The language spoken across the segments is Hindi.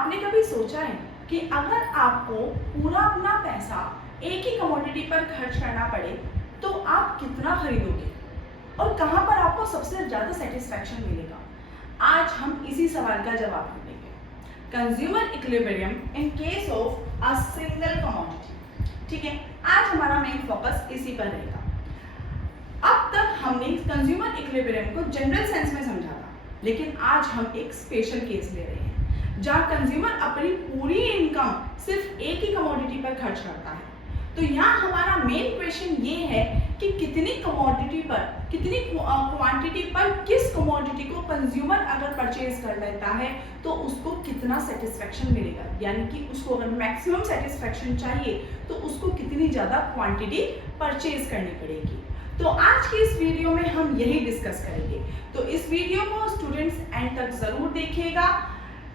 आपने कभी सोचा है कि अगर आपको पूरा अपना पैसा एक ही कमोडिटी पर खर्च करना पड़े तो आप कितना खरीदोगे और कहाँ पर आपको सबसे ज़्यादा सेटिस्फैक्शन मिलेगा? आज हम इसी सवाल का जवाब ढूंढेंगे। Consumer equilibrium in case of a single commodity. ठीक है, आज हमारा मेन फोकस इसी पर रहेगा। अब तक हमने कंज्यूमर इक्विलिब्रियम को जनरल सेंस में समझा था, लेकिन आज हम एक स्पेशल केस ले रहे हैं जहां कंज्यूमर अपनी पूरी इनकम सिर्फ एक ही कमोडिटी पर खर्च करता है। तो यहाँ हमारा मेन क्वेश्चन ये है कि कितनी कमोडिटी पर, कितनी क्वांटिटी पर किस कमोडिटी को कंज्यूमर अगर परचेज कर लेता है तो उसको कितना सेटिस्फेक्शन मिलेगा, यानी कि उसको अगर मैक्सिमम सेटिस्फेक्शन चाहिए तो उसको कितनी ज़्यादा क्वांटिटी परचेज करनी पड़ेगी। तो आज की इस वीडियो में हम यही डिस्कस करेंगे, तो इस वीडियो को स्टूडेंट्स एंड तक जरूर देखिएगा।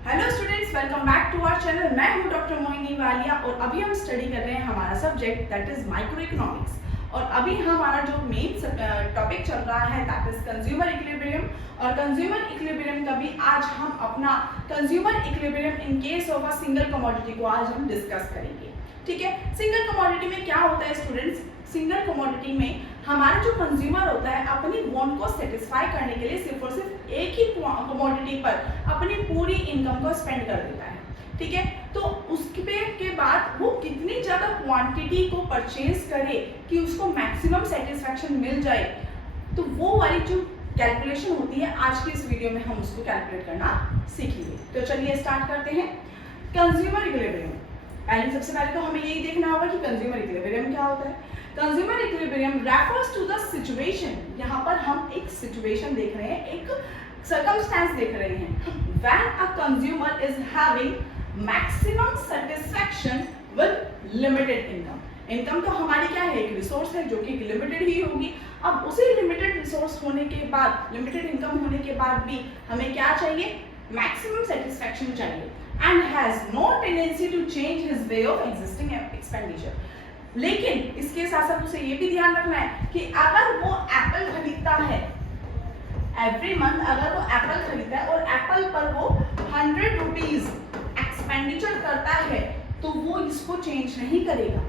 Hello students, welcome back to our channel. मैं हूं डॉक्टर मोहिनी वालिया और अभी हम स्टडी कर रहे हैं हमारा subject that is micro economics. और अभी हमारा जो मेन टॉपिक चल रहा है दैट इज कंज्यूमर इक्विलिब्रियम। और कंज्यूमर इक्विलिब्रियम का भी आज हम अपना consumer equilibrium in case of a single commodity को आज हम डिस्कस करेंगे। ठीक है, सिंगल कमोडिटी में क्या होता है स्टूडेंट्स? सिंगल कमोडिटी में हमारा जो कंज्यूमर होता है अपनी वांट को सेटिस्फाई करने के लिए सिर्फ और सिर्फ एक ही कमोडिटी पर अपनी पूरी इनकम को स्पेंड कर देता है। ठीक है, तो उसके के बाद वो कितनी ज़्यादा क्वांटिटी को परचेज करे कि उसको मैक्सिमम सेटिस्फैक्शन मिल जाए, तो वो वाली जो कैलकुलेशन होती है आज की इस वीडियो में हम उसको कैलकुलेट करना सीखेंगे। तो चलिए स्टार्ट करते हैं। कंज्यूमर इक्विलिब्रियम, सबसे पहले तो हमें यही देखना होगा कि कंज्यूमर इक्विलिब्रियम क्या होता है। Consumer equilibrium refers to the situation, यहाँ पर हम एक सिचुएशन देख रहे हैं, एक सर्कमस्टेंस देख रहे हैं। When a consumer is having maximum satisfaction with limited income. Income तो हमारी क्या है, एक रिसोर्स है जो कि लिमिटेड ही होगी। अब उसी लिमिटेड रिसोर्स होने के बाद, लिमिटेड इनकम होने के बाद भी हमें क्या चाहिए? मैक्सिमम सेटिस्फैक्शन चाहिए। And has no tendency to change his way of existing expenditure. लेकिन इसके साथ साथ उसे ये भी ध्यान रखना है कि अगर वो एप्पल खरीदता है एवरी मंथ, अगर वो एप्पल खरीदता है और एप्पल पर वो 100 रुपीज एक्सपेंडिचर करता है तो वो इसको चेंज नहीं करेगा।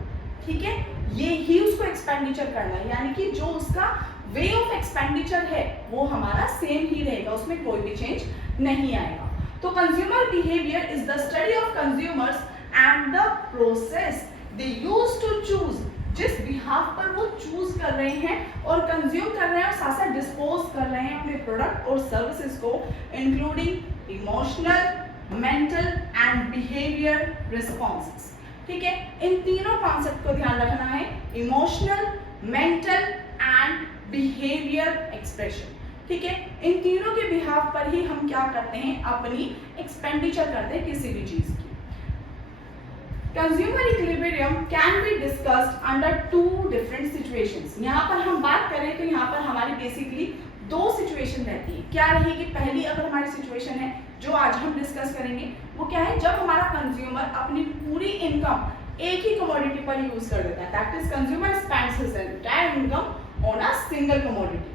ठीक है, ये ही उसको एक्सपेंडिचर करना है, यानी कि जो उसका वे ऑफ एक्सपेंडिचर है वो हमारा सेम ही रहेगा, उसमें कोई भी चेंज नहीं आएगा। तो consumer behaviour is the study of consumers and the process they use to choose, जिस बिहाफ पर वो चूज कर रहे हैं और कंज्यूम कर रहे हैं और साथ साथ डिस्पोज कर रहे हैं अपने प्रोडक्ट और सर्विसेज को, including emotional, mental and behaviour responses. ठीक है, इन तीनों कॉन्सेप्ट को ध्यान रखना है, emotional, mental and behaviour expression. ठीक है, इन तीनों के बिहाफ पर ही हम क्या करते हैं, अपनी एक्सपेंडिचर करते हैं किसी भी चीज की। Consumer equilibrium can be discussed under to different situations. यहाँ पर हम बात करें तो यहाँ पर हमारी बेसिकली दो सिचुएशन रहती है। क्या रहेगी? पहली अगर हमारी सिचुएशन है जो आज हम डिस्कस करेंगे वो क्या है, जब हमारा कंज्यूमर अपनी पूरी इनकम एक ही कमोडिटी पर यूज कर देता है, that is consumer spends his entire income on a single commodity.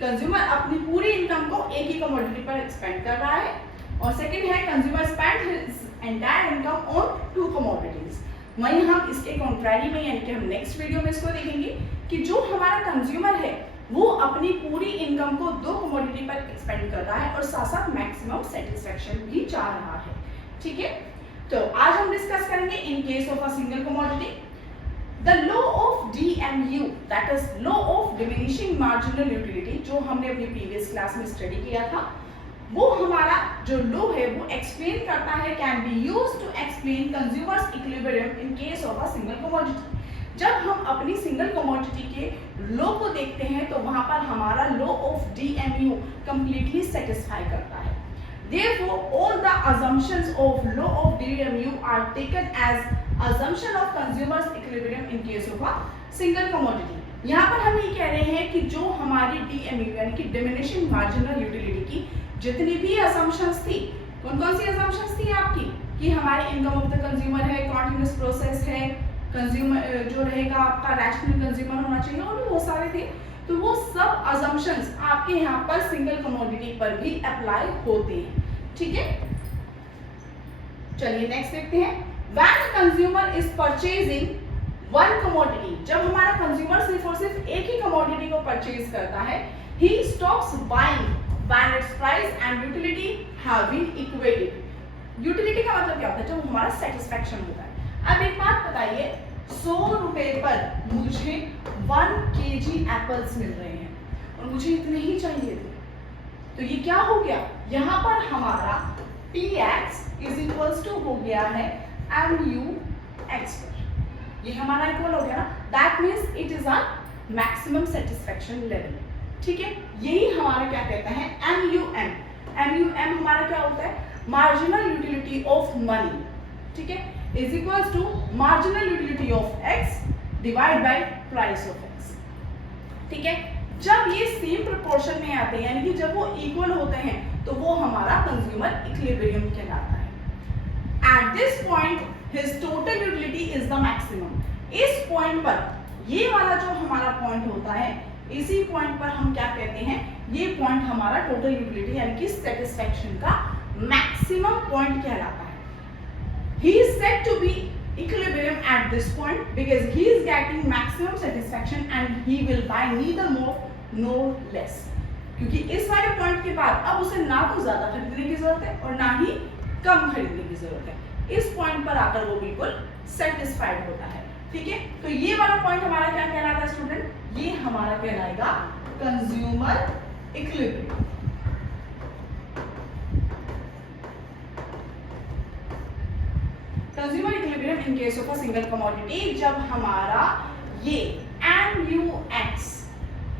Consumer अपनी पूरी इनकम को एक ही कमोडिटी पर स्पेंड कर रहा है। और सेकंड है consumer spend his entire income on to commodities. वहीं हम इसके कॉन्ट्रैरी में, यानी कि हम नेक्स्ट वीडियो में इसको देखेंगे कि जो हमारा कंज्यूमर है वो अपनी पूरी इनकम को दो कमोडिटी पर एक्सपेंड कर रहा है और साथ साथ मैक्सिमम सेटिस्फैक्शन भी चाह रहा है। ठीक है, तो आज हम डिस्कस करेंगे इन case of a single commodity the law of DMU, that is law of diminishing marginal utility, जो हमने अपनी प्रीवियस क्लास में स्टडी किया था। वो हमारा जो लॉ है वो एक्सप्लेन करता है, can be used to explain consumers equilibrium in case of a single commodity. जब हम अपनी सिंगल कमोडिटी के लॉ को देखते हैं तो वहां पर हमारा law of DMU completely satisfy करता है। Therefore, all the assumptions of law of DMU are taken as assumption of consumers equilibrium in case of a single commodity. यहाँ पर हम ये कह रहे हैं कि जो हमारी DMU यानी कि डिमिनिशिंग मार्जिनल यूटिलिटी की जितनी भी assumptions थी, कौन कौन सी assumptions थी आपकी, कि हमारी इनकम ऑफ द कंज्यूमर है, कॉन्टिन्यूस प्रोसेस है, कंज्यूमर जो रहेगा आपका रैशनल कंज्यूमर होना चाहिए, और भी बहुत सारे थे। तो वो सब assumptions आपके यहाँ पर सिंगल कमोडिटी पर भी अप्लाई होते हैं। ठीक है, चलिए नेक्स्ट देखते हैं, when consumer is purchasing one commodity, जब हमारा कंज्यूमर सिर्फ और सिर्फ एक ही कमोडिटी को परचेज करता है, he stops buying when its price and utility have been equated. Utility का मतलब क्या होता है? जब हमारा सेटिस्फैक्शन होता है। अब एक बात बताइए, 100 रुपए पर मुझे 1 kg एप्पल्स मिल रहे हैं और मुझे इतने ही चाहिए थे, तो ये क्या हो गया? यहाँ पर हमारा px इज इक्वल्स टू हो गया है mux पर, ये हमारा इक्वल हो गया ना, that means it is a maximum satisfaction level. ठीक है, यही हमारा क्या कहता है MUM। MUM हमारा क्या होता है? मार्जिनल यूटिलिटी ऑफ मनी, ठीक है, is equals to marginal utility of x divide by price of x। ठीक है, जब ये सेम प्रोपोर्शन में आते हैं, यानी कि जब वो इक्वल होते हैं, तो वो हमारा कंज्यूमर इक्विलिब्रियम कहलाता है। At this point his total utility is the maximum. इस पॉइंट पर, ये वाला जो हमारा पॉइंट होता है, इसी पॉइंट पर हम क्या कहते हैं? ये पॉइंट हमारा टोटल यूटिलिटी यानी कि सेटिस्फैक्शन का मैक्सिमम पॉइंट कहलाता है। He is said to be equilibrium at this point because he is getting maximum satisfaction and he will buy neither more nor less। क्योंकि इस वाले पॉइंट के बाद अब उसे ना तो ज्यादा खरीदने की जरूरत है और ना ही कम खरीदने की जरूरत है। इस पॉइंट पर आकर वो बिल्कुल सेटिस्फाइड होता है। ठीक है, तो ये वाला पॉइंट हमारा क्या कहलाता है स्टूडेंट? ये हमारा कहलाएगा consumer equilibrium. Consumer equilibrium in case of a single commodity, जब हमारा ये MUX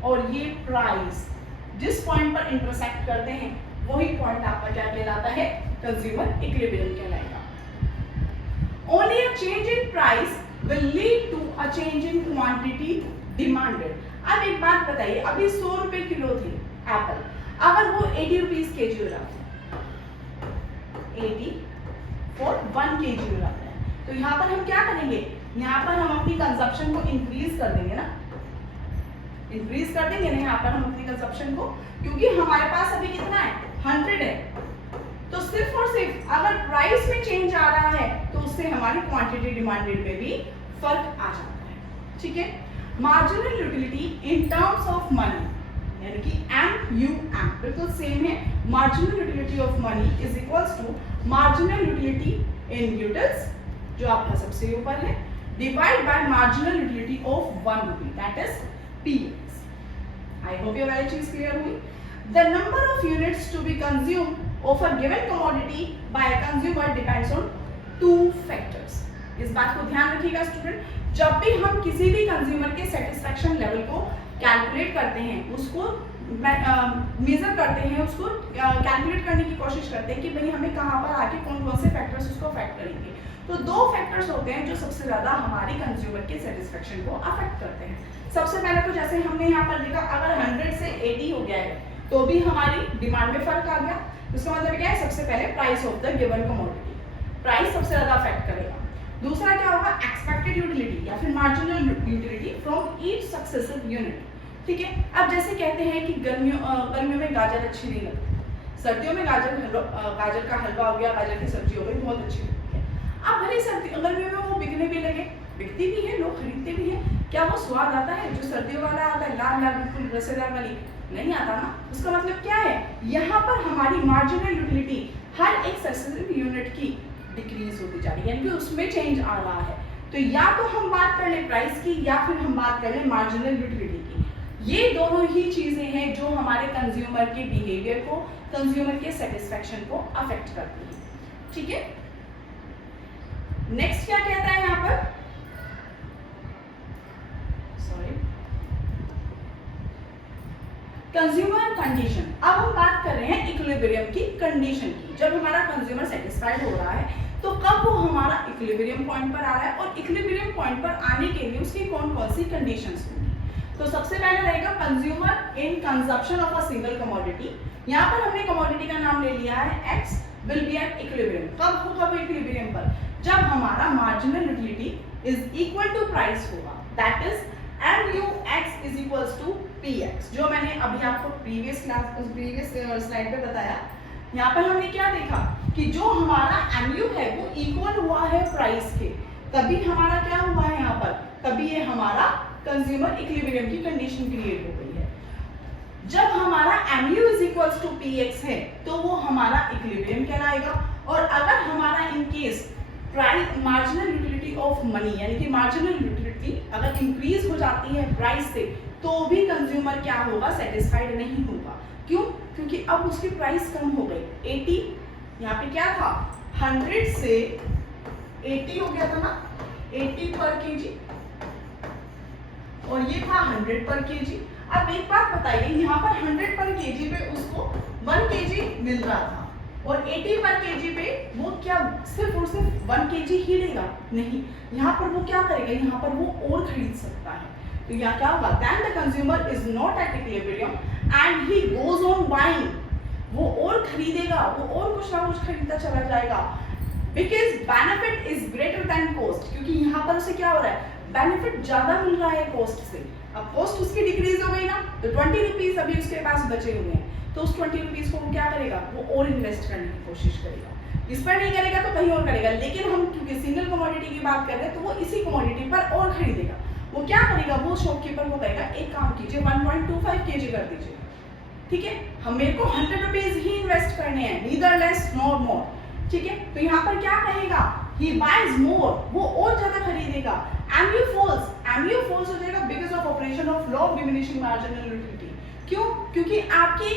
और ये प्राइस जिस पॉइंट पर इंटरसेक्ट करते हैं, वही पॉइंट आपका क्या कहलाता है? कंज्यूमर इक्विलिब्रियम कहलाएगा। Only a change in price will lead to a change in quantity demanded। अब एक बात बताइए, अभी 100 रुपए किलो थे एप्पल, अगर वो 80 रुपीज केजी हो जाते हैं, 80 फॉर 1 केजी हो जाता है, तो यहाँ पर हम क्या करेंगे? यहाँ पर हम अपनी कंजप्शन को इंक्रीज कर देंगे ना, इंक्रीज कर देंगे ना यहाँ पर हम अपनी कंजप्शन को, क्योंकि हमारे पास अभी कितना है? 100 है। तो सिर्फ और सिर्फ अगर प्राइस में चेंज आ रहा है, तो उससे हमारी क्वांटिटी डिमांडेड में भी फर्क आ जाता है। ठीक है, marginal utility in terms of money, यानी कि MUM बिल्कुल सेम है। Marginal utility of money is equals to marginal utility in utils, जो आपका सबसे ऊपर है, divide by marginal utility of 1 rupee, that is PX। I hope ये वाली चीज क्लियर हुई। The number of units to be consumed of a given commodity by a consumer depends on 2 factors। इस बात को ध्यान रखिएगा स्टूडेंट, जब भी हम किसी भी कंज्यूमर के सेटिस्फैक्शन लेवल को कैलकुलेट करते हैं, उसको मेजर करते हैं, उसको कैलकुलेट करने की कोशिश करते हैं कि भाई हमें कहाँ पर आके कौन कौन से फैक्टर्स उसको अफेक्ट करेंगे, तो 2 फैक्टर्स होते हैं जो सबसे ज्यादा हमारी कंज्यूमर के सेटिस्फैक्शन को अफेक्ट करते हैं। सबसे पहले तो जैसे हमने यहाँ पर देखा, अगर 100 से 80 हो गया है, तो भी हमारी डिमांड में फर्क आ गया। इसका मतलब क्या है? सबसे पहले price of the given commodity, price सबसे ज्यादा अफेक्ट करेगा। दूसरा क्या होगा? एक्सपेक्टेड यूटिलिटी या फिर marginal utility from each successive unit. ठीक है, अब जैसे कहते हैं कि गर्मियों में गाजर अच्छी नहीं लगती, सर्दियों में गाजर का हलवा हो गया, गाजर की सब्जी हो गई, बहुत अच्छी लगती है। अब भले गर्मियों में वो बिकने भी लगे, बिकती भी है, लोग खरीदते भी हैं, क्या वो स्वाद आता है जो सर्दियों वाला आता है, लाल लाल बिल्कुल रसेदार वाली? नहीं आता ना। उसका मतलब क्या है? यहाँ पर हमारी मार्जिनल यूटिलिटी हर एक सक्सेसिव यूनिट की डिक्रीज होती जा रही है, यानी कि उसमें चेंज आ रहा है। तो या तो हम बात कर ले प्राइस की, या फिर हम बात कर ले मार्जिनल यूटिलिटी की। ये दोनों ही चीजें हैं जो हमारे कंज्यूमर के बिहेवियर को, कंज्यूमर के सेटिस्फैक्शन को अफेक्ट करती है। ठीक है, नेक्स्ट क्या कहता है यहाँ पर? Consumer condition. अब हम बात कर रहे हैं इक्विलिब्रियम की कंडीशन की। जब हमारा कंज्यूमर सेटिस्फाइड हो रहा है, तो कब वो हमारा इक्विलिब्रियम पॉइंट पर आ रहा है, और इक्विलिब्रियम पॉइंट पर आने के लिए उसकी कौन कौन सी कंडीशंस होंगी। तो सबसे पहले रहेगा consumer in consumption of a single commodity. यहाँ पर हमने कमोडिटी का नाम ले लिया है X will be at equilibrium. कब होगा वो इक्विलिब्रियम पर? जब हमारा marginal utility is equal to price होगा, that is MUX is equals to PX, जो मैंने अभी आपको प्रीवियस स्लाइड पे बताया यहाँ पर हमने क्या देखा कि जो हमारा एमयू है वो इक्वल हुआ है प्राइस के, तभी हमारा क्या हुआ है यहाँ पर, तभी ये हमारा कंज्यूमर इक्विलिब्रियम की कंडीशन क्रिएट हो गई है। जब हमारा mu is equals to px है तो वो हमारा इक्विलिब्रियम कहलाएगा। और अगर हमारा in case price marginal utility of money यानी कि मार्जिनल यूटिलिटी अगर इंक्रीज हो जाती है प्राइस से तो भी कंज्यूमर क्या होगा, सेटिस्फाइड नहीं होगा। क्यों? क्योंकि अब उसकी प्राइस कम हो गई। 80 यहाँ पे क्या था, 100 से 80 हो गया था ना, 80 पर केजी, और ये था 100 पर केजी। अब एक बात बताइए, यहाँ पर 100 पर केजी पे उसको 1 केजी मिल रहा था और 80 पर केजी पे वो क्या सिर्फ और सिर्फ 1 केजी ही लेगा? नहीं, यहाँ पर वो क्या करेगा, यहाँ पर वो और खरीद सकता है। तो यहाँ क्या होगा, then the consumer is not at equilibrium and he goes on buying, वो और खरीदेगा, वो और कुछ ना कुछ खरीदता चला जाएगा, because benefit is greater than cost, क्योंकि यहाँ पर उसे क्या हो रहा है, बेनिफिट ज्यादा मिल रहा है कॉस्ट से। अब कॉस्ट उसकी डिक्रीज हो गई ना, तो 20 रुपीज अभी उसके पास बचे हुए हैं, तो उस 20 रुपीज को वो क्या करेगा, वो और इन्वेस्ट करने की कोशिश करेगा। इस पर नहीं करेगा तो कहीं और करेगा, लेकिन हम क्योंकि सिंगल कमोडिटी की बात कर रहे हैं तो वो इसी कमोडिटी पर और खरीदेगा। वो क्या करेगा, वो शॉपकीपर को कहेगा एक काम कीजिए 1.25 केजी कर दीजिए, ठीक है, हम मेरे को 100 रुपीज ही इन्वेस्ट करने हैं, नीदर लेस नॉर मोर, ठीक है। तो यहाँ पर क्या कहेगा, he buys more, वो और ज्यादा खरीदेगा। mu falls हो जाएगा because of operation of law of diminishing marginal utility। क्यों? क्योंकि आपकी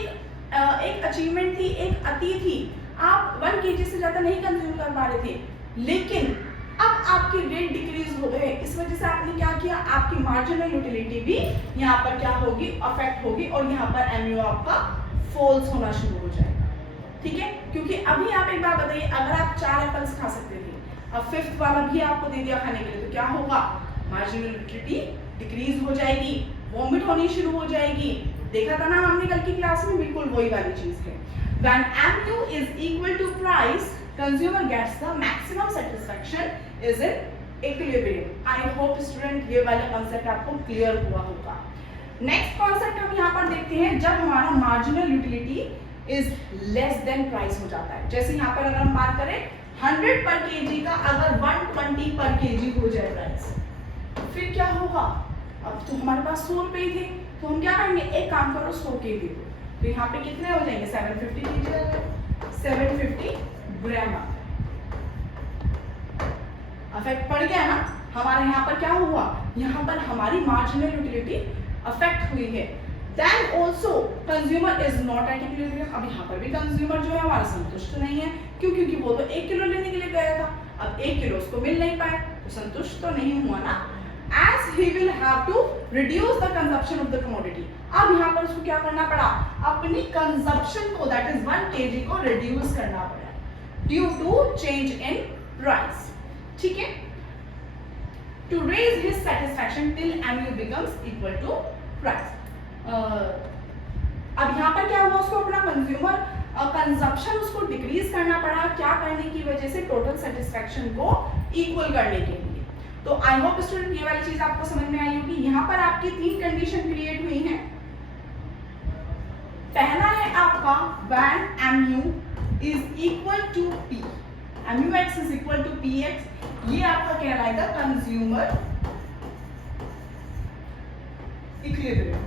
एक अचीवमेंट थी, एक अति थी, आप 1 केजी से ज्यादा नहीं कंज्यूम कर पा रहे थे, लेकिन अब आपके रेट डिक्रीज हो गए, इस वजह से आपने क्या किया, आपकी मार्जिनल यूटिलिटी भी यहाँ पर क्या होगी, अफेक्ट होगी, और यहाँ पर mu आपका फॉल्स होना शुरू हो जाएगा, ठीक है। क्योंकि अभी आप एक बात बताइए, अगर आप 4 एप्पल्स खा सकते थे, अब 5th वाला भी आपको दे दिया खाने के लिए, तो क्या होगा, मार्जिनल यूटिलिटी डिक्रीज हो जाएगी, वॉमिट होनी शुरू हो जाएगी। देखा था ना हमने कल की क्लास में, बिल्कुल वही वाली चीज है। When mu is equal to price, consumer gets the maximum satisfaction is in equilibrium। I hope student ये वाला कॉन्सेप्ट आपको क्लियर हुआ होगा। नेक्स्ट कॉन्सेप्ट हम यहाँ पर देखते हैं, जब हमारा marginal utility is less than price हो जाता है। जैसे यहाँ पर अगर हम बात करें 100 पर केजी का अगर 120 पर केजी हो जाए प्राइस, फिर क्या होगा, अब तो हमारे पास 100 रुपए थे, तो हम क्या करेंगे, एक काम करो 100 के दे दो, तो यहाँ पे कितने हो जाएंगे, 750 केजी, 750 ग्राम अफेक्ट पड़ गया ना हमारे। यहाँ पर क्या हुआ, यहाँ पर हमारी मार्जिनल यूटिलिटी अफेक्ट हुई है। Then also consumer is not at equilibrium। अब यहाँ पर भी कंज्यूमर जो है हमारा संतुष्ट नहीं है, क्यों? क्योंकि वो तो 1 किलो लेने के लिए गया था, अब 1 किलो उसको मिल नहीं पाए, तो संतुष्ट तो नहीं हुआ ना। As he will have to reduce the consumption of the commodity। अब यहाँ पर उसको क्या करना पड़ा, अपनी कंजप्शन को, that is 1 kg को रिड्यूस करना पड़ा due to change in price, ठीक है। To raise his satisfaction till mu becomes equal to price। अब यहाँ पर क्या हुआ, उसको अपना कंज्यूमर कंजप्शन उसको डिक्रीज करना पड़ा, क्या करने की वजह से, टोटल सेटिस्फैक्शन को इक्वल करने के लिए। तो आई होप स्टूडेंट ये वाली चीज आपको समझ में आई होगी। यहाँ पर आपकी 3 कंडीशन क्रिएट हुई हैं। पहला है आपका when mu is equal to p, mux is equal to px, ये आपका कहलाएगा कंज्यूमर इक्विलिब्रियम।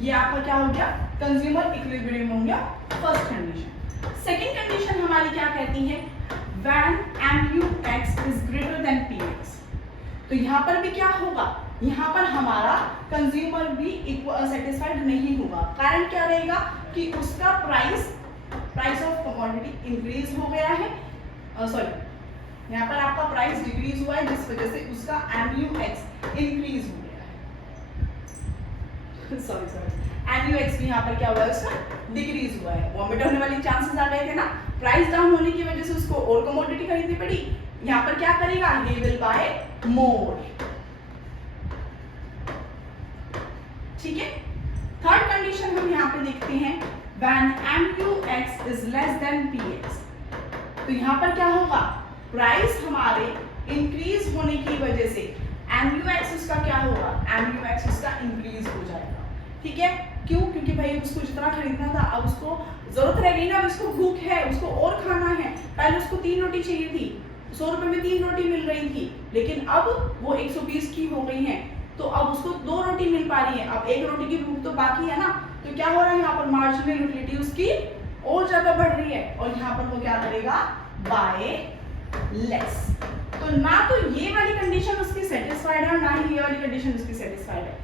ये आपका क्या हो गया, कंज्यूमर इक्विलिब्रियम हो गया फर्स्ट कंडीशन। सेकंड कंडीशन हमारी क्या कहती है, when mux is greater than px। तो यहाँ पर भी क्या होगा, यहाँ पर हमारा कंज्यूमर भी सेटिस्फाइड नहीं होगा। कारण क्या रहेगा कि उसका प्राइस ऑफ कमोडिटी इंक्रीज हो गया है, सॉरी यहाँ पर आपका प्राइस डिक्रीज हुआ है, जिस वजह से उसका mux इंक्रीज हो गया है। सॉरी mux भी यहाँ पर क्या हुआ है, उसका डिक्रीज हुआ है। वॉमिट होने वाली चांसेस आ गए थे ना, प्राइस डाउन होने की वजह से उसको और कमोडिटी खरीदनी पड़ी। यहाँ पर क्या करेगा, he will buy more, ठीक है। थर्ड कंडीशन हम यहाँ पे देखते हैं when mux is less than px। तो यहाँ पर क्या होगा, प्राइस हमारे इंक्रीज होने की वजह से mux उसका क्या होगा, mux उसका इंक्रीज हो जाएगा, ठीक है, क्यों? क्योंकि भाई उसको जितना खरीदना था अब उसको जरूरत रह गई ना, अब उसको भूख है, उसको और खाना है। पहले उसको 3 रोटी चाहिए थी, 100 रुपए में 3 रोटी मिल रही थी, लेकिन अब वो 120 की हो गई है, तो अब उसको 2 रोटी मिल पा रही है, अब 1 रोटी की भूख तो बाकी है ना। तो क्या हो रहा है यहाँ पर, मार्जिनल यूटिलिटी उसकी और ज्यादा बढ़ रही है, और यहाँ पर वो क्या करेगा, बाय लेस। तो ना तो ये वाली कंडीशन उसकी सेटिस्फाइड है और ना ही ये वाली कंडीशन उसकी सेटिस्फाइड है।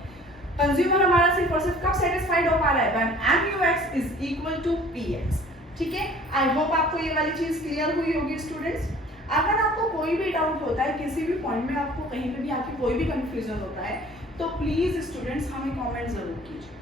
कंज्यूमर हमारा सिर्फ और सिर्फ कब सेटिस्फाइड हो पा रहा है, when MUX is equal to PX। ठीक है, आई होप आपको ये वाली चीज क्लियर हुई होगी स्टूडेंट्स। अगर आपको कोई भी डाउट होता है, किसी भी पॉइंट में आपको कहीं पे भी आके कोई भी कंफ्यूजन होता है, तो प्लीज स्टूडेंट्स हमें कमेंट जरूर कीजिए,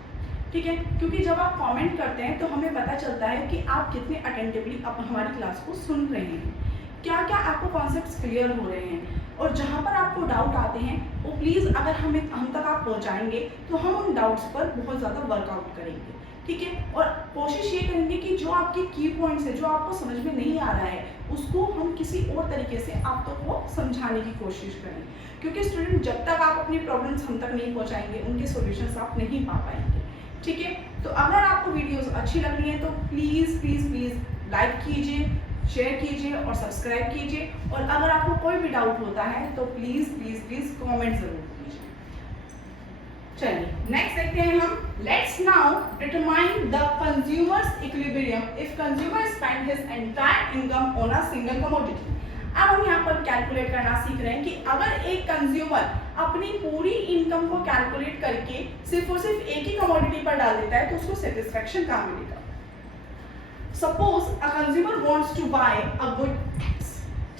ठीक है, क्योंकि जब आप कमेंट करते हैं तो हमें पता चलता है कि आप कितने अटेंटिवली हमारी क्लास को सुन रहे हैं, क्या क्या आपको कॉन्सेप्ट्स क्लियर हो रहे हैं, और जहाँ पर आपको डाउट आते हैं वो प्लीज़ अगर हम तक आप पहुँचाएंगे तो हम उन डाउट्स पर बहुत ज़्यादा वर्कआउट करेंगे, ठीक है। और कोशिश ये करेंगे कि जो आपके की पॉइंट्स है, जो आपको समझ में नहीं आ रहा है, उसको हम किसी और तरीके से आप तक को समझाने की कोशिश करें, क्योंकि स्टूडेंट जब तक आप अपनी प्रॉब्लम्स हम तक नहीं पहुँचाएंगे उनके सॉल्यूशंस आप नहीं पा पाएंगे, ठीक है। तो अगर आपको वीडियोस अच्छी लग रही है तो प्लीज़ प्लीज़ प्लीज़ लाइक कीजिए, शेयर कीजिए और सब्सक्राइब कीजिए, और अगर आपको कोई भी डाउट होता है तो प्लीज़ प्लीज़ प्लीज़ कमेंट ज़रूर कीजिए। चलिए नेक्स्ट देखते हैं हम। Let's now determine the consumers equilibrium if consumer spend his entire income on a single commodity. अब हम यहाँ पर कैलकुलेट करना सीख रहे हैं कि अगर एक कंज्यूमर अपनी पूरी इनकम को कैलकुलेट करके सिर्फ और सिर्फ एक ही कमोडिटी पर डाल देता है तो उसको सेटिस्फैक्शन कहाँ मिलेगा। Suppose a consumer wants to buy a good X,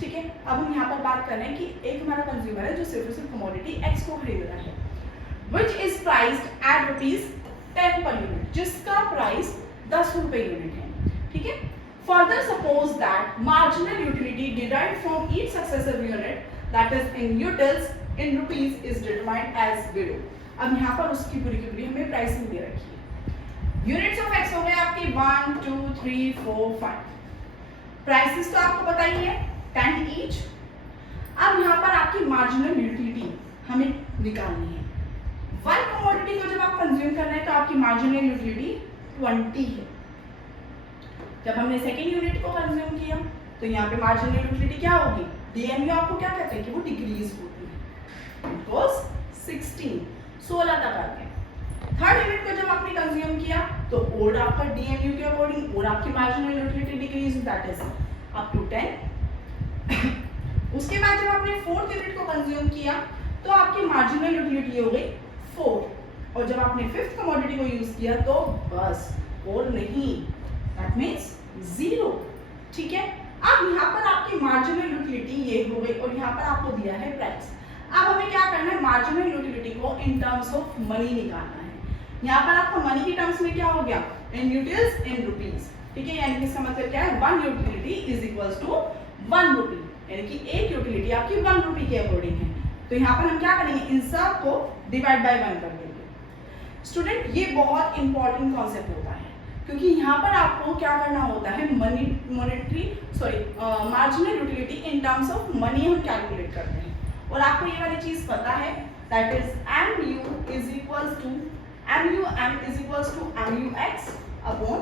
ठीक है। अब हम यहाँ पर बात कर रहे हैं कि एक हमारा कंज्यूमर है जो सिर्फ और सिर्फ कमोडिटी X को खरीद रहा है, which is priced at ₹10 per unit, जिसका प्राइस 10 रुपए यूनिट है, ठीक है। Further suppose that marginal utility derived from each successive unit that is in utils in rupees is determined as below। अब यहाँ पर उसकी पूरी की पूरी हमें प्राइसिंग दे रखी है। यूनिट्स ऑफ एक्स हो गए आपके 1 2 3 4 5, प्राइसेस तो आपको पता ही है 10 ईच। अब यहाँ पर आपकी मार्जिनल यूटिलिटी हमें निकालनी है। वन कमोडिटी को जब आप कंज्यूम कर रहे हैं तो आपकी मार्जिनल यूटिलिटी 20 है। जब हमने सेकेंड यूनिट को कंज्यूम किया तो यहाँ पे मार्जिनल यूटिलिटी क्या होगी, DMU आपको क्या कहते हैं कि वो डिक्रीज होती है, इट वाज 16 तक आ गया। थर्ड यूनिट को जब आपने कंज्यूम किया तो और आपका DMU के अकॉर्डिंग और आपकी marginal utility decrease that is up to 10। उसके बाद जब आपने फोर्थ यूनिट को कंज्यूम किया तो आपकी मार्जिनल यूटिलिटी हो गई 4, और जब आपने फिफ्थ कमोडिटी को यूज किया तो बस और नहीं, दैट मींस 0, ठीक है। अब यहाँ पर आपकी मार्जिनल यूटिलिटी ये हो गई और यहाँ पर आपको दिया है प्राइस। अब हमें क्या करना है, मार्जिनल यूटिलिटी को इन टर्म्स ऑफ मनी निकालना है। यहाँ पर आपको मनी की टर्म्स में क्या हो गया, इन यूटिल्स इन रुपीज, ठीक है। यानी कि इसका मतलब क्या है, 1 यूटिलिटी इज इक्वल्स टू 1 रुपी, यानी कि एक यूटिलिटी आपकी 1 रुपी के अकॉर्डिंग है। तो यहाँ पर हम क्या करेंगे, इन सब को डिवाइड बाय 1 कर देंगे। स्टूडेंट ये बहुत इंपॉर्टेंट कॉन्सेप्ट होता है, क्योंकि यहाँ पर आपको क्या करना होता है, marginal utility in terms of money हम कैलकुलेट करते हैं, और आपको ये वाली चीज पता है, that is MU is equals to MUX upon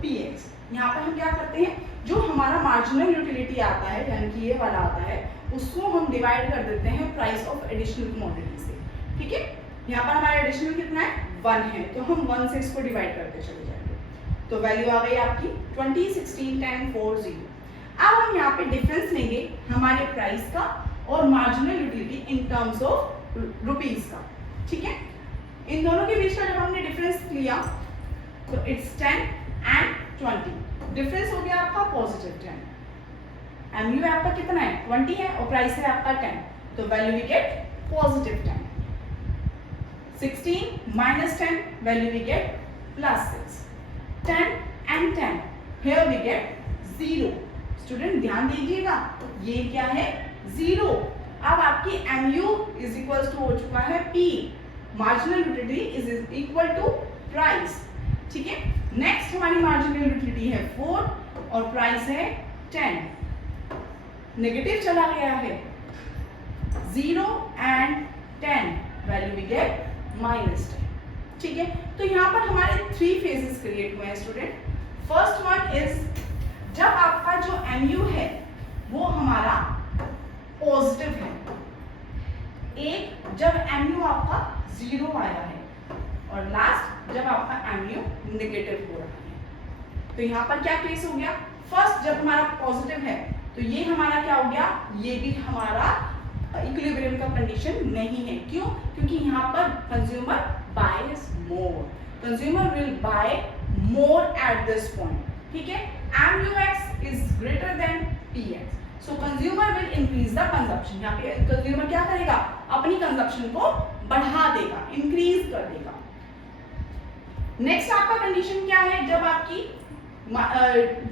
PX। यहाँ पर हम क्या करते हैं, जो हमारा मार्जिनल यूटिलिटी आता है यानी कि ये वाला आता है, उसको हम डिवाइड कर देते हैं प्राइस ऑफ एडिशनल कमोडिटी से, ठीक है। यहाँ पर हमारा एडिशनल कितना है, 1 है, तो हम 1 से इसको डिवाइड करते चले जाएंगे, तो वैल्यू आ गई आपकी 20 16 10 4 0। अब हम यहाँ पे डिफरेंस लेंगे हमारे प्राइस का और marginal utility in terms of rupees का, ठीक है। इन दोनों के बीच का जब हमने डिफरेंस लिया तो इट्स 10 एंड 20, डिफरेंस हो गया आपका पॉजिटिव 10। MU आपका कितना है, 20 है, और प्राइस है आपका 10, तो value we get positive 10। 16 minus 10, value we get plus 6. 10 and 10, here we get 0. Student ध्यान दीजिएगा, ये क्या है, 0। अब आपकी MU is equals to हो चुका है P, marginal utility is equal to price, ठीक है। नेक्स्ट हमारी मार्जिनल यूटिलिटी है 4 और प्राइस है 10, नेगेटिव चला गया है, 0 एंड 10, वैल्यू वी गेट -10, ठीक है। तो यहाँ पर हमारे 3 फेजेस क्रिएट हुए हैं स्टूडेंट। फर्स्ट वन इज जब आपका जो MU है वो हमारा पॉजिटिव है, एक जब MU आपका 0 आया है, और लास्ट जब आपका MU नेगेटिव हो रहा है। तो यहाँ पर क्या केस हो गया, फर्स्ट जब हमारा पॉजिटिव है तो ये हमारा क्या हो गया, ये भी हमारा इक्विलिब्रियम का कंडीशन नहीं है। क्यों? क्योंकि यहाँ पर consumer bias more, consumer will buy more at this point, ठीक है। MUX is greater than PX, so consumer will increase the consumption. यहाँ पे कंज्यूमर क्या करेगा, अपनी कंजप्शन को बढ़ा देगा, इंक्रीज कर देगा। नेक्स्ट आपका कंडीशन क्या है, जब आपकी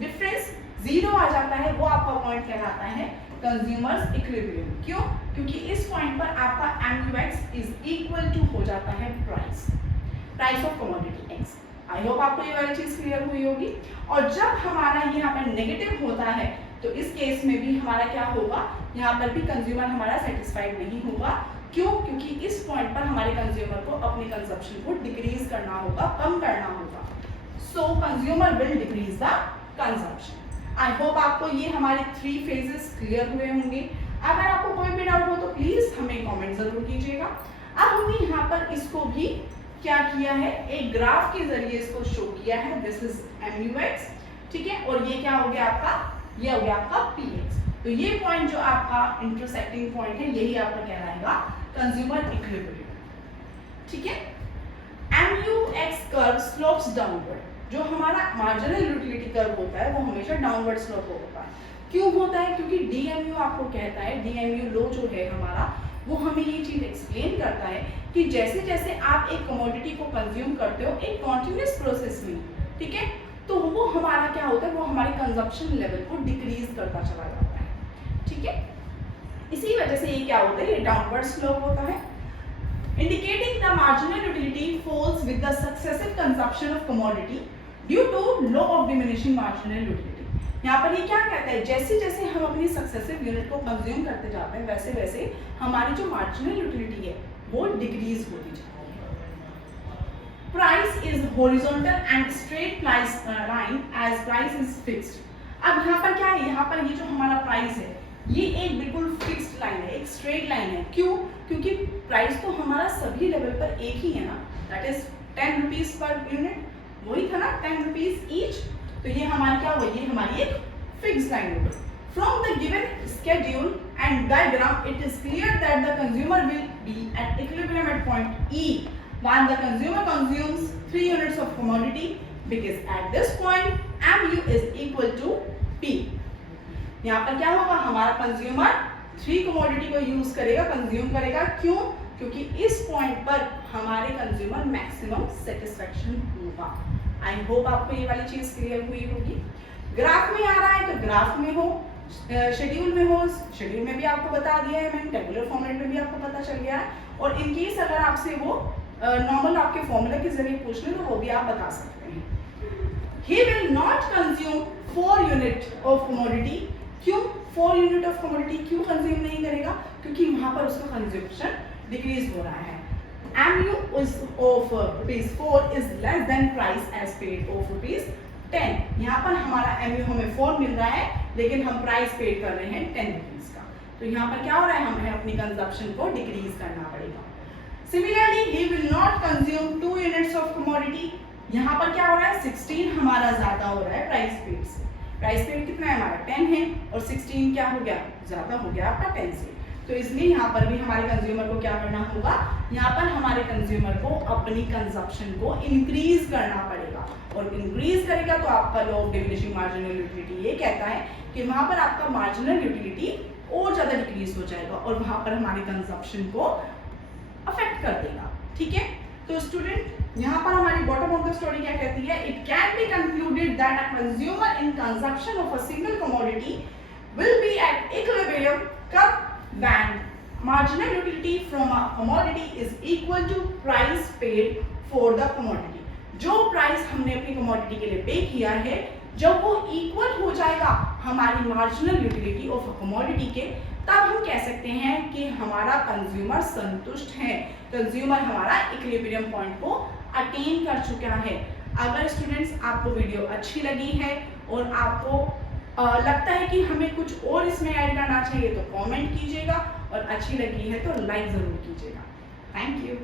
डिफरेंस 0 आ जाता है वो आपका पॉइंट कहलाता है कंज्यूमर्स इक्विलिब्रियम। क्यों? क्योंकि इस पॉइंट पर आपका MUX इज इक्वल टू हो जाता है price of commodity X। I hope आपको ये वाली चीज क्लियर हुई होगी। और जब हमारा यहाँ पर नेगेटिव होता है तो इस केस में भी हमारा क्या होगा, यहाँ पर भी कंज्यूमर हमारा सेटिस्फाइड नहीं होगा। क्यों? क्योंकि इस पॉइंट पर हमारे कंज्यूमर को अपनी कंजप्शन को डिक्रीज करना होगा, कम करना होगा। सो consumer will decrease the consumption. I hope आपको ये हमारे 3 फेजेस क्लियर हुए होंगे। अगर आपको कोई भी डाउट हो तो प्लीज हमें कमेंट जरूर कीजिएगा। अब हमने यहाँ पर इसको भी क्या किया है, एक ग्राफ के जरिए इसको शो किया है। दिस इज MUX, ठीक है, और ये क्या हो गया आपका, ये हो गया आपका PX। तो ये पॉइंट जो आपका इंटरसेक्टिंग पॉइंट है यही आपका कहलाएगा कंज्यूमर इक्विलिब्रियम, ठीक है। MUX curve slopes downward. जो हमारा मार्जिनल यूटिलिटी कर्व होता है वो हमेशा डाउनवर्ड स्लोप होता है। क्यों होता है? क्योंकि DMU आपको कहता है, DMU लो जो है हमारा, वो हमें ये चीज एक्सप्लेन करता है कि जैसे जैसे आप एक कमोडिटी को कंज्यूम करते हो एक कॉन्टिन्यूस प्रोसेस में, ठीक है, तो वो हमारा क्या होता है, वो हमारे कंजप्शन लेवल को डिक्रीज करता चला जाता है, ठीक है। इसी वजह से ये क्या होता है, ये डाउनवर्ड स्लोप होता है। Indicating the marginal utility falls with the successive consumption of commodity due to law of diminishing marginal utility। यहाँ पर ये क्या कहता है, जैसे जैसे हम अपनी सक्सेसिव यूनिट को कंज्यूम करते जाते हैं वैसे वैसे हमारी जो मार्जिनल यूटिलिटी है वो डिक्रीज होती जाती है। Price is horizontal and straight line as price is fixed. अब यहाँ पर क्या है, यहाँ पर ये जो हमारा प्राइस है ये एक बिल्कुल फिक्स्ड लाइन है, एक स्ट्रेट लाइन है। क्यों? क्योंकि प्राइस तो हमारा सभी लेवल पर एक ही है ना, that is 10 rupees per unit, वही था ना, 10 रुपीज ईच। तो ये हमारी क्या हुई, ये हमारी एक फिक्स्ड लाइन हो गई। From the given schedule and diagram it is clear that the consumer will be at equilibrium at point E when the consumer consumes 3 units of commodity, because at this point MU is equal to P। यहाँ पर क्या होगा, हमारा कंज्यूमर 3 कमोडिटी को यूज करेगा, कंज्यूम करेगा। क्यों? क्योंकि इस पॉइंट पर हमारे कंज्यूमर मैक्सिमम सेटिस्फेक्शन होगा। आई होप आपको ये वाली चीज क्लियर हुई होगी। ग्राफ में आ रहा है तो ग्राफ में हो, शेड्यूल में हो, शेड्यूल में भी आपको बता दिया है मैंने, टेबुलर फॉर्मेट में भी आपको पता चल गया है। और इन केस अगर आपसे वो नॉर्मल आपके फॉर्मूला के जरिए पूछ ले तो वो भी आप बता सकते हैं। He will not consume 4 unit of commodity। क्यों 4 यूनिट ऑफ कमोडिटी क्यों कंज्यूम नहीं करेगा? क्योंकि वहां पर उसका कंजम्पशन डिक्रीज हो रहा है। MU of ₹4 is less than price as paid of ₹10। यहाँ पर हमारा MU हमें 4 मिल रहा है लेकिन हम प्राइस पेड कर रहे हैं 10 रुपीज का। तो यहाँ पर क्या हो रहा है, हमें अपनी कंजम्पशन को डिक्रीज करना पड़ेगा। Similarly he will not consume 2 units of commodity। यहाँ पर क्या हो रहा है, 16 हमारा ज्यादा हो रहा है प्राइस पेड से। प्राइस पेड कितना है हमारा 10 है और 16 क्या हो गया, ज्यादा हो गया आपका 10 से। तो इसलिए यहाँ पर भी हमारे कंज्यूमर को क्या करना होगा, यहाँ पर हमारे कंज्यूमर को अपनी कंजप्शन को इंक्रीज करना पड़ेगा। और इंक्रीज करेगा तो आपका law of diminishing marginal utility ये कहता है कि वहां पर आपका मार्जिनल यूटिलिटी और ज्यादा डिक्रीज हो जाएगा और वहां पर हमारी कंजप्शन को अफेक्ट कर देगा, ठीक है। तो स्टूडेंट यहाँ पर हमारी बॉटम ऑफ द स्टोरी क्या कहती है, it can be concluded that a consumer in consumption of a single commodity will be at equilibrium कब when marginal utility from a commodity is equal to price paid for the commodity। जो प्राइस हमने अपनी कमोडिटी के लिए पे किया है जब वो इक्वल हो जाएगा हमारी marginal utility of a commodity के, तब हम कह सकते हैं कि हमारा कंज्यूमर संतुष्ट है, कंज्यूमर हमारा इक्विलिब्रियम पॉइंट को अटेन कर चुका है। अगर स्टूडेंट्स आपको वीडियो अच्छी लगी है और आपको लगता है कि हमें कुछ और इसमें ऐड करना चाहिए तो कमेंट कीजिएगा, और अच्छी लगी है तो लाइक ज़रूर कीजिएगा। Thank you.